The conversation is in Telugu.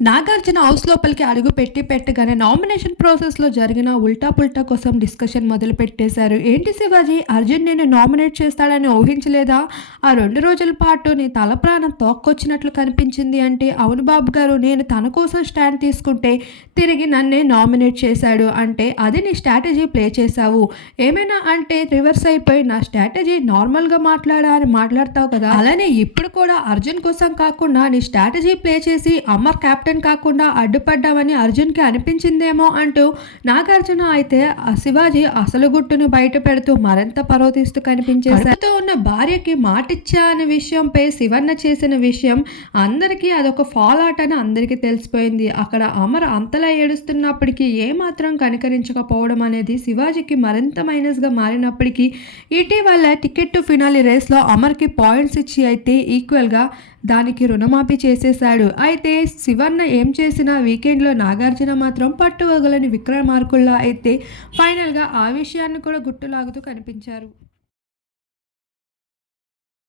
నాగార్జున హౌస్ లోపలికి అడుగు పెట్టి పెట్టగానే నామినేషన్ ప్రాసెస్లో జరిగిన ఉల్టా పుల్టా కోసం డిస్కషన్ మొదలు పెట్టేశారు. ఏంటి శివాజీ? అర్జున్ నేను నామినేట్ చేస్తాడని ఊహించలేదా? ఆ రెండు రోజుల పాటు నీ తల ప్రాణం తోక్కొచ్చినట్లు కనిపించింది అంటే అవును బాబు గారు నేను తన కోసం స్టాండ్ తీసుకుంటే తిరిగి నన్నే నామినేట్ చేశాడు అంటే అది నీ స్ట్రాటజీ ప్లే చేశావు. ఏమైనా అంటే రివర్స్ అయిపోయి నా స్ట్రాటజీ నార్మల్గా మాట్లాడా అని మాట్లాడతావు కదా? అలానే ఇప్పుడు కూడా అర్జున్ కోసం కాకుండా నీ స్ట్రాటజీ ప్లే చేసి అమర్ క్యాప్ కెప్టెన్ కాకుండా అడ్డుపడ్డామని అర్జున్కి అనిపించిందేమో అంటూ నాగార్జున అయితే శివాజీ అసలు గుట్టును బయట పెడుతూ మరింత పరోతిస్తూ కనిపించేశారు. ఉన్న భార్యకి మాటిచ్చా అనే విషయంపై శివన్న చేసిన విషయం అందరికీ అదొక ఫాల్ అవుట్ అని అందరికీ తెలిసిపోయింది. అక్కడ అమర్ అంతలా ఏడుస్తున్నప్పటికీ ఏమాత్రం కనికరించకపోవడం అనేది శివాజీకి మరింత మైనస్గా మారినప్పటికీ ఇటీవల టికెట్ టు ఫినాలి రేస్లో అమర్కి పాయింట్స్ ఇచ్చి అయితే ఈక్వల్గా దానికి రుణమాఫీ చేసేశాడు. అయితే శివన్న ఏం చేసినా వీకెండ్లో నాగార్జున మాత్రం పట్టువగలని విక్రమార్కుల్లా అయితే ఫైనల్గా ఆ విషయాన్ని కూడా గుట్టులాగుతూ కనిపించారు.